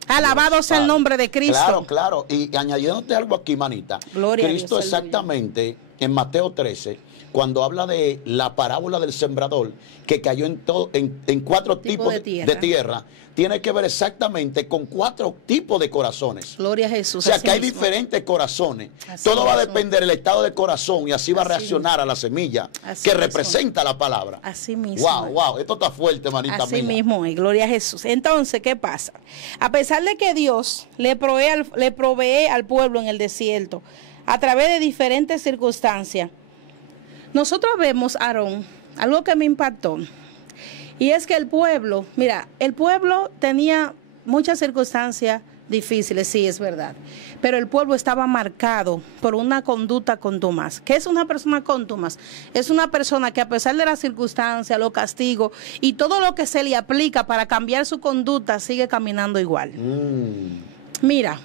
Alabado sea el nombre de Cristo. Claro, claro. Y añadiéndote algo aquí, manita. Gloria Cristo a Dios, exactamente en Mateo 13, cuando habla de la parábola del sembrador que cayó en cuatro tipos de tierra, tiene que ver exactamente con 4 tipos de corazones. Gloria a Jesús. O sea, que hay diferentes corazones. Todo va a depender del estado del corazón y así va a reaccionar a la semilla que representa la palabra. Así mismo. Wow, wow. Esto está fuerte, manita mía. Así mismo es. Gloria a Jesús. Entonces, ¿qué pasa? A pesar de que Dios le provee al pueblo en el desierto a través de diferentes circunstancias, nosotros vemos, Aarón, algo que me impactó. Y es que el pueblo, mira, el pueblo tenía muchas circunstancias difíciles, sí, es verdad. Pero el pueblo estaba marcado por una conducta contumaz. ¿Qué es una persona contumaz? Es una persona que a pesar de las circunstancias, los castigos y todo lo que se le aplica para cambiar su conducta, sigue caminando igual. Mira,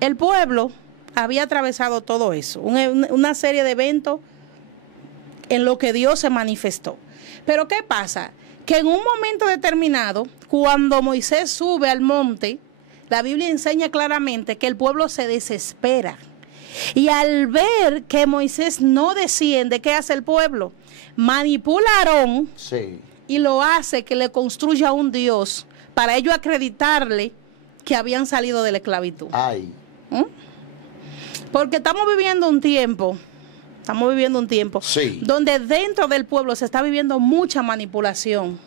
el pueblo había atravesado todo eso, una serie de eventos en lo que Dios se manifestó. Pero ¿qué pasa? Que en un momento determinado, cuando Moisés sube al monte, la Biblia enseña claramente que el pueblo se desespera. Y al ver que Moisés no desciende, ¿qué hace el pueblo? Manipula a Aarón y lo hace que le construya un Dios para ello acreditarle que habían salido de la esclavitud. Porque estamos viviendo un tiempo donde dentro del pueblo se está viviendo mucha manipulación.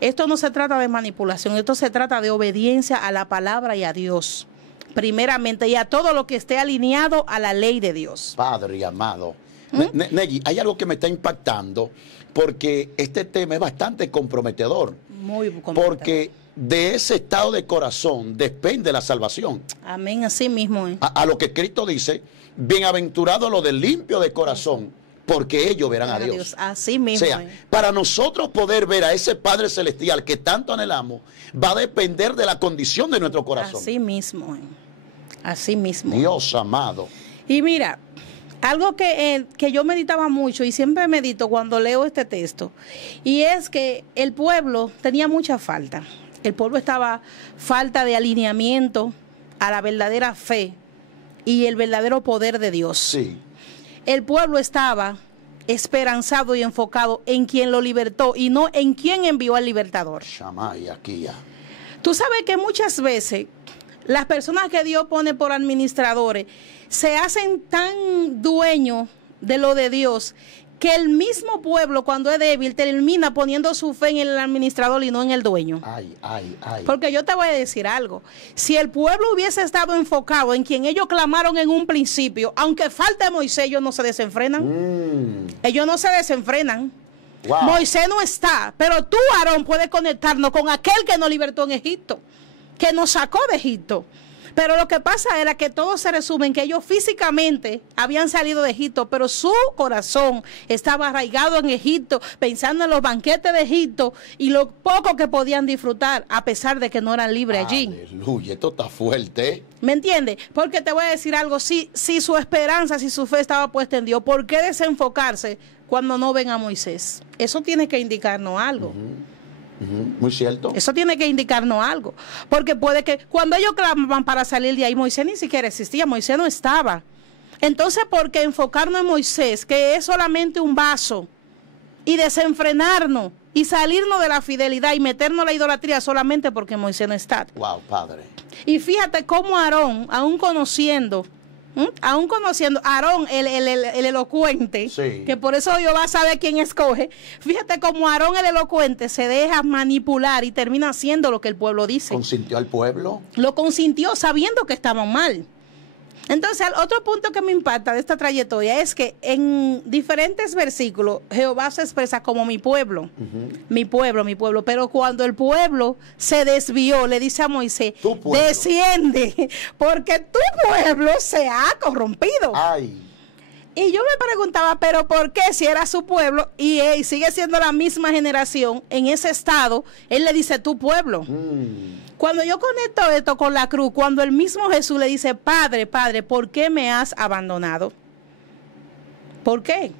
Esto no se trata de manipulación, esto se trata de obediencia a la palabra y a Dios, primeramente, y a todo lo que esté alineado a la ley de Dios. Padre amado. Neji, hay algo que me está impactando, porque este tema es bastante comprometedor. Muy comprometedor. Porque de ese estado de corazón depende la salvación. Amén, así mismo es. A lo que Cristo dice, bienaventurados los de limpio de corazón, porque ellos verán a Dios. Así mismo. O sea, para nosotros poder ver a ese Padre Celestial que tanto anhelamos, va a depender de la condición de nuestro corazón. Así mismo. Así mismo. Dios amado. Y mira, algo que yo meditaba mucho y siempre medito cuando leo este texto, y es que el pueblo tenía mucha falta. El pueblo estaba falta de alineamiento a la verdadera fe y el verdadero poder de Dios. Sí. El pueblo estaba esperanzado y enfocado en quien lo libertó y no en quien envió al libertador. Tú sabes que muchas veces las personas que Dios pone por administradores se hacen tan dueños de lo de Dios que el mismo pueblo, cuando es débil, termina poniendo su fe en el administrador y no en el dueño. Porque yo te voy a decir algo. Si el pueblo hubiese estado enfocado en quien ellos clamaron en un principio, aunque falte Moisés, ellos no se desenfrenan. Ellos no se desenfrenan. Wow. Moisés no está, pero tú, Aarón, puedes conectarnos con aquel que nos libertó en Egipto, que nos sacó de Egipto. Pero lo que pasa era que todo se resume en que ellos físicamente habían salido de Egipto, pero su corazón estaba arraigado en Egipto, pensando en los banquetes de Egipto y lo poco que podían disfrutar, a pesar de que no eran libres allí. Aleluya, esto está fuerte. ¿Me entiendes? Porque te voy a decir algo, si su esperanza, si su fe estaba puesta en Dios, ¿por qué desenfocarse cuando no ven a Moisés? Eso tiene que indicarnos algo. Muy cierto. Eso tiene que indicarnos algo. Porque puede que cuando ellos clamaban para salir de ahí, Moisés ni siquiera existía, Moisés no estaba. Entonces, ¿por qué enfocarnos en Moisés, que es solamente un vaso, y desenfrenarnos y salirnos de la fidelidad y meternos en la idolatría solamente porque Moisés no está? Wow, Padre. Y fíjate cómo Aarón, aún conociendo a Aarón, el elocuente, sí, que por eso Jehová sabe quién escoge. Fíjate cómo Aarón, el elocuente, se deja manipular y termina haciendo lo que el pueblo dice. ¿Consintió al pueblo? Lo consintió sabiendo que estaban mal. Entonces, el otro punto que me impacta de esta trayectoria es que en diferentes versículos Jehová se expresa como mi pueblo, mi pueblo, pero cuando el pueblo se desvió, le dice a Moisés, desciende, porque tu pueblo se ha corrompido. Ay. Y yo me preguntaba, pero ¿por qué si era su pueblo y sigue siendo la misma generación en ese estado? Él le dice tu pueblo. Cuando yo conecto esto con la cruz, cuando el mismo Jesús le dice, Padre, Padre, ¿por qué me has abandonado? ¿Por qué?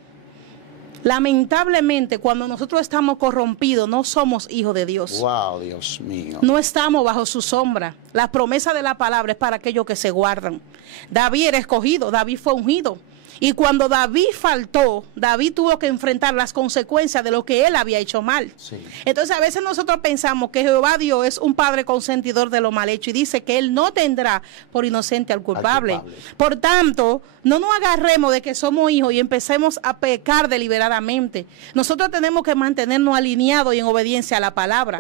Lamentablemente, cuando nosotros estamos corrompidos, no somos hijos de Dios. Wow, Dios mío. No estamos bajo su sombra. La promesa de la palabra es para aquellos que se guardan. David era escogido, David fue ungido. Y cuando David faltó, David tuvo que enfrentar las consecuencias de lo que él había hecho mal. Sí. Entonces a veces nosotros pensamos que Jehová Dios es un padre consentidor de lo mal hecho y dice que él no tendrá por inocente al culpable. Por tanto, no nos agarremos de que somos hijos y empecemos a pecar deliberadamente. Nosotros tenemos que mantenernos alineados y en obediencia a la palabra.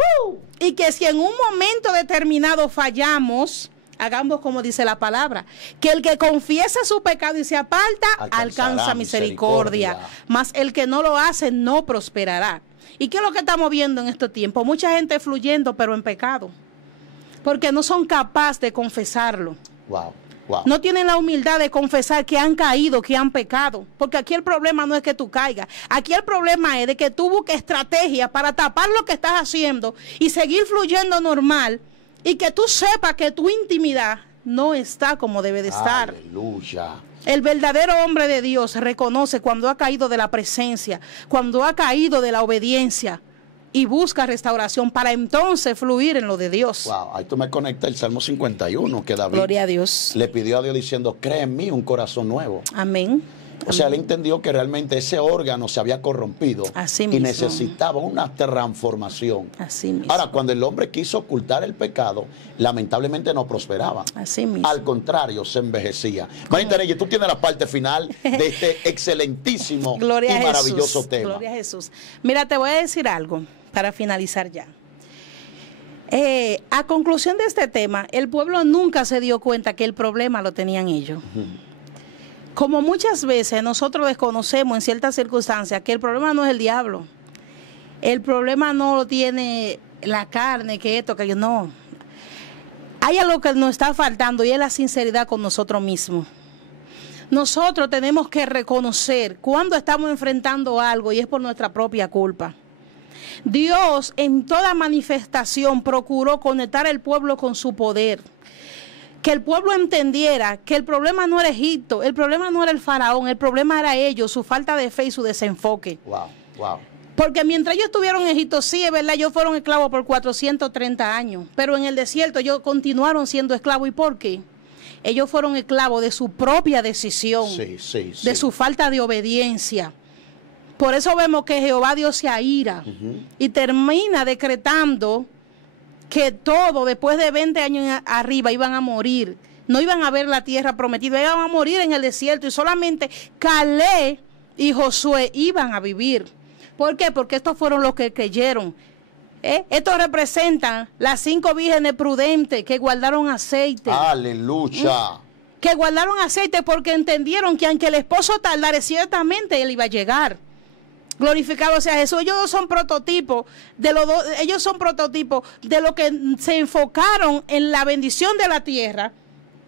Y que si en un momento determinado fallamos, hagamos como dice la palabra, que el que confiesa su pecado y se aparta, alcanza misericordia, mas el que no lo hace no prosperará. ¿Y qué es lo que estamos viendo en estos tiempos? Mucha gente fluyendo, pero en pecado. porque no son capaces de confesarlo. Wow. Wow. No tienen la humildad de confesar que han caído, que han pecado. Porque aquí el problema no es que tú caigas. Aquí el problema es de que tú busques estrategia para tapar lo que estás haciendo y seguir fluyendo normal, y que tú sepas que tu intimidad no está como debe de estar. Aleluya. El verdadero hombre de Dios reconoce cuando ha caído de la presencia, cuando ha caído de la obediencia, y busca restauración para entonces fluir en lo de Dios. Wow, ahí tú me conectas el Salmo 51 que David Gloria a Dios. le pidió a Dios diciendo, crea en mí un corazón nuevo. Amén. O sea, él entendió que realmente ese órgano se había corrompido Así y mismo. necesitaba una transformación. Así mismo. Ahora, cuando el hombre quiso ocultar el pecado, lamentablemente no prosperaba. Así mismo. Al contrario, se envejecía. María Reyes, tú tienes la parte final de este excelentísimo Gloria y a maravilloso Jesús. tema. Gloria a Jesús. Mira, te voy a decir algo para finalizar ya. A conclusión de este tema, el pueblo nunca se dio cuenta que el problema lo tenían ellos. Como muchas veces nosotros desconocemos en ciertas circunstancias que el problema no es el diablo, el problema no lo tiene la carne, que esto, que yo no. Hay algo que nos está faltando y es la sinceridad con nosotros mismos. Nosotros tenemos que reconocer cuando estamos enfrentando algo y es por nuestra propia culpa. Dios en toda manifestación procuró conectar al pueblo con su poder. Que el pueblo entendiera que el problema no era Egipto, el problema no era el faraón, el problema era ellos, su falta de fe y su desenfoque. Wow, wow. Porque mientras ellos estuvieron en Egipto, sí, es verdad, ellos fueron esclavos por 430 años, pero en el desierto ellos continuaron siendo esclavos. ¿Y por qué? Ellos fueron esclavos de su propia decisión, de su falta de obediencia. Por eso vemos que Jehová Dios se aira y termina decretando que todo, después de 20 años arriba, iban a morir. No iban a ver la tierra prometida, iban a morir en el desierto. Y solamente Caleb y Josué iban a vivir. ¿Por qué? Porque estos fueron los que creyeron. Estos representan las 5 vírgenes prudentes que guardaron aceite. Aleluya. Que guardaron aceite porque entendieron que aunque el esposo tardara, ciertamente él iba a llegar. Glorificado sea Jesús. Ellos son prototipos de lo que se enfocaron en la bendición de la tierra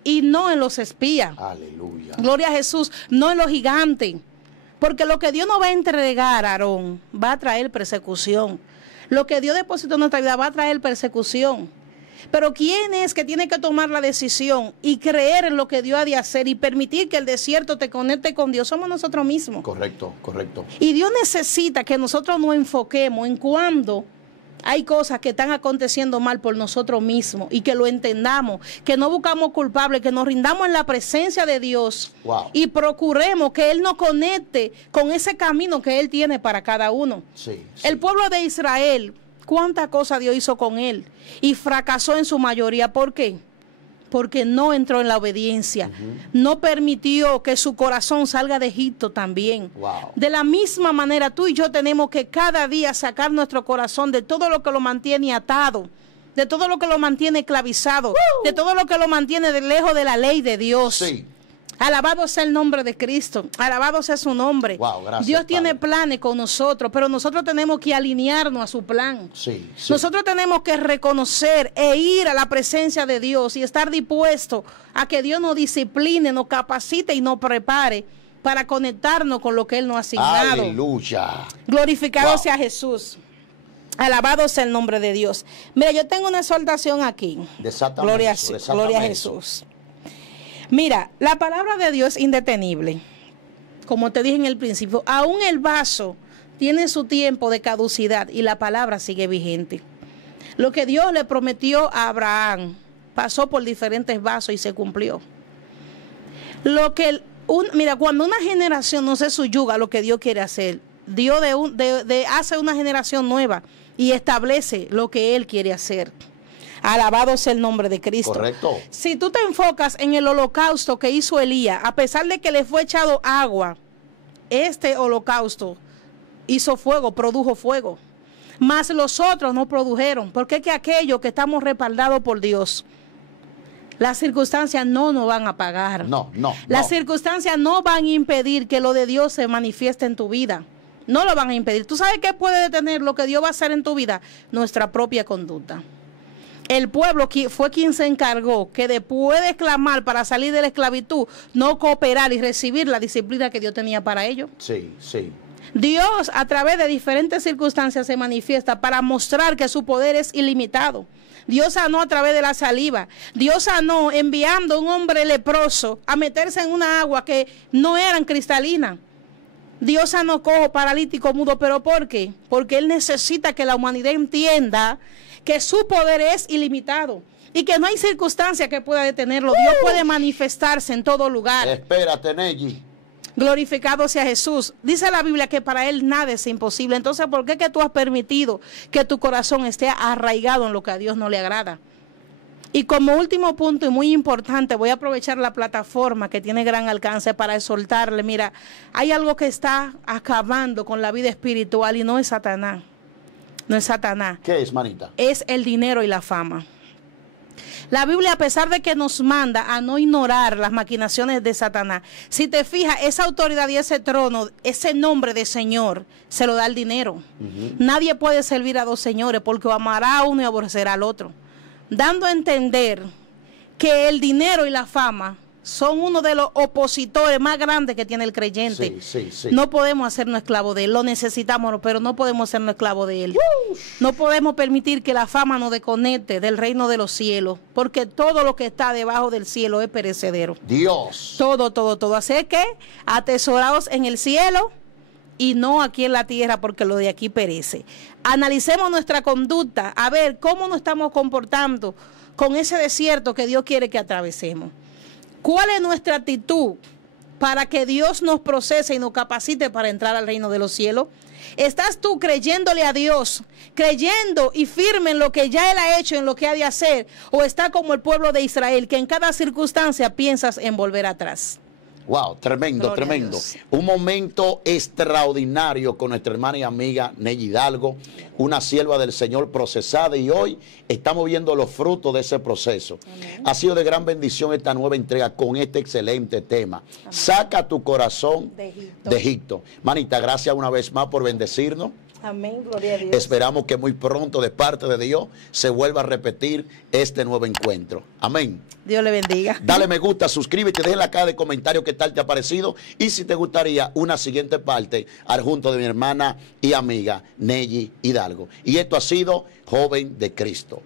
y no en los espías. Aleluya. Gloria a Jesús, no en los gigantes. Porque lo que Dios nos va a entregar, Aarón, va a traer persecución. Lo que Dios depositó en nuestra vida va a traer persecución. Pero ¿quién es que tiene que tomar la decisión y creer en lo que Dios ha de hacer y permitir que el desierto te conecte con Dios? Somos nosotros mismos. Correcto, correcto. Y Dios necesita que nosotros nos enfoquemos en cuando hay cosas que están aconteciendo mal por nosotros mismos y que lo entendamos, que no buscamos culpables, que nos rindamos en la presencia de Dios. Wow. Y procuremos que Él nos conecte con ese camino que Él tiene para cada uno. Sí. El pueblo de Israel, ¿cuántas cosas Dios hizo con él? Y fracasó en su mayoría. ¿Por qué? Porque no entró en la obediencia. No permitió que su corazón salga de Egipto también. Wow. De la misma manera, tú y yo tenemos que cada día sacar nuestro corazón de todo lo que lo mantiene atado, de todo lo que lo mantiene esclavizado, de todo lo que lo mantiene de lejos de la ley de Dios. Sí. Alabado sea el nombre de Cristo, alabado sea su nombre. Wow, gracias, Dios tiene Padre. planes con nosotros, pero nosotros tenemos que alinearnos a su plan. Sí, sí. Nosotros tenemos que reconocer e ir a la presencia de Dios y estar dispuestos a que Dios nos discipline, nos capacite y nos prepare para conectarnos con lo que Él nos ha asignado. Aleluya. Glorificado Wow. sea Jesús. Alabado sea el nombre de Dios. Mira, yo tengo una exhortación aquí. Desátame Gloria a eso, Jesús. desátame Gloria a eso. Jesús. Mira, la palabra de Dios es indetenible. Como te dije en el principio, aún el vaso tiene su tiempo de caducidad y la palabra sigue vigente. Lo que Dios le prometió a Abraham pasó por diferentes vasos y se cumplió. Mira, cuando una generación no se subyuga a lo que Dios quiere hacer, Dios hace una generación nueva y establece lo que Él quiere hacer. Alabado sea el nombre de Cristo. Correcto. Si tú te enfocas en el holocausto que hizo Elías, a pesar de que le fue echado agua, este holocausto hizo fuego, produjo fuego. Mas los otros no produjeron, porque es que aquellos que estamos respaldados por Dios, las circunstancias no nos van a pagar. No. Las circunstancias no van a impedir que lo de Dios se manifieste en tu vida. No lo van a impedir. ¿Tú sabes qué puede detener lo que Dios va a hacer en tu vida? Nuestra propia conducta. El pueblo fue quien se encargó que después de clamar para salir de la esclavitud, no cooperar y recibir la disciplina que Dios tenía para ellos. Sí, sí. Dios a través de diferentes circunstancias se manifiesta para mostrar que su poder es ilimitado. Dios sanó a través de la saliva. Dios sanó enviando a un hombre leproso a meterse en una agua que no eran cristalinas. Dios sanó cojo, paralítico, mudo. ¿Pero por qué? Porque Él necesita que la humanidad entienda que su poder es ilimitado y que no hay circunstancia que pueda detenerlo. Dios puede manifestarse en todo lugar. Espérate, Neji. Glorificado sea Jesús. Dice la Biblia que para Él nada es imposible. Entonces, ¿por qué que tú has permitido que tu corazón esté arraigado en lo que a Dios no le agrada? Y como último punto y muy importante, voy a aprovechar la plataforma que tiene gran alcance para exhortarle. Mira, hay algo que está acabando con la vida espiritual y no es Satanás. No es Satanás. ¿Qué es, manita? Es el dinero y la fama. La Biblia, a pesar de que nos manda a no ignorar las maquinaciones de Satanás, si te fijas, esa autoridad y ese trono, ese nombre de Señor, se lo da el dinero. Nadie puede servir a dos señores porque amará a uno y aborrecerá al otro. Dando a entender que el dinero y la fama son uno de los opositores más grandes que tiene el creyente. Sí. No podemos hacernos esclavos de él, lo necesitamos, pero no podemos hacernos esclavos de él. No podemos permitir que la fama nos desconecte del reino de los cielos, porque todo lo que está debajo del cielo es perecedero. Dios. Todo. Así que atesorados en el cielo y no aquí en la tierra, porque lo de aquí perece. Analicemos nuestra conducta, a ver cómo nos estamos comportando con ese desierto que Dios quiere que atravesemos. ¿Cuál es nuestra actitud para que Dios nos procese y nos capacite para entrar al reino de los cielos? ¿Estás tú creyéndole a Dios, creyendo y firme en lo que ya Él ha hecho, en lo que ha de hacer? ¿O está como el pueblo de Israel, que en cada circunstancia piensas en volver atrás? Wow, tremendo, tremendo. Un momento extraordinario con nuestra hermana y amiga Neji Hidalgo, una sierva del Señor procesada, y hoy estamos viendo los frutos de ese proceso. Amén. Ha sido de gran bendición esta nueva entrega con este excelente tema. Amén. Saca tu corazón de Egipto. Manita, gracias una vez más por bendecirnos. Amén, gloria a Dios. Esperamos que muy pronto de parte de Dios se vuelva a repetir este nuevo encuentro. Amén. Dios le bendiga. Dale me gusta, suscríbete, deja en la caja de comentarios qué tal te ha parecido y si te gustaría una siguiente parte adjunto de mi hermana y amiga Neji Hidalgo. Y esto ha sido Joven de Cristo.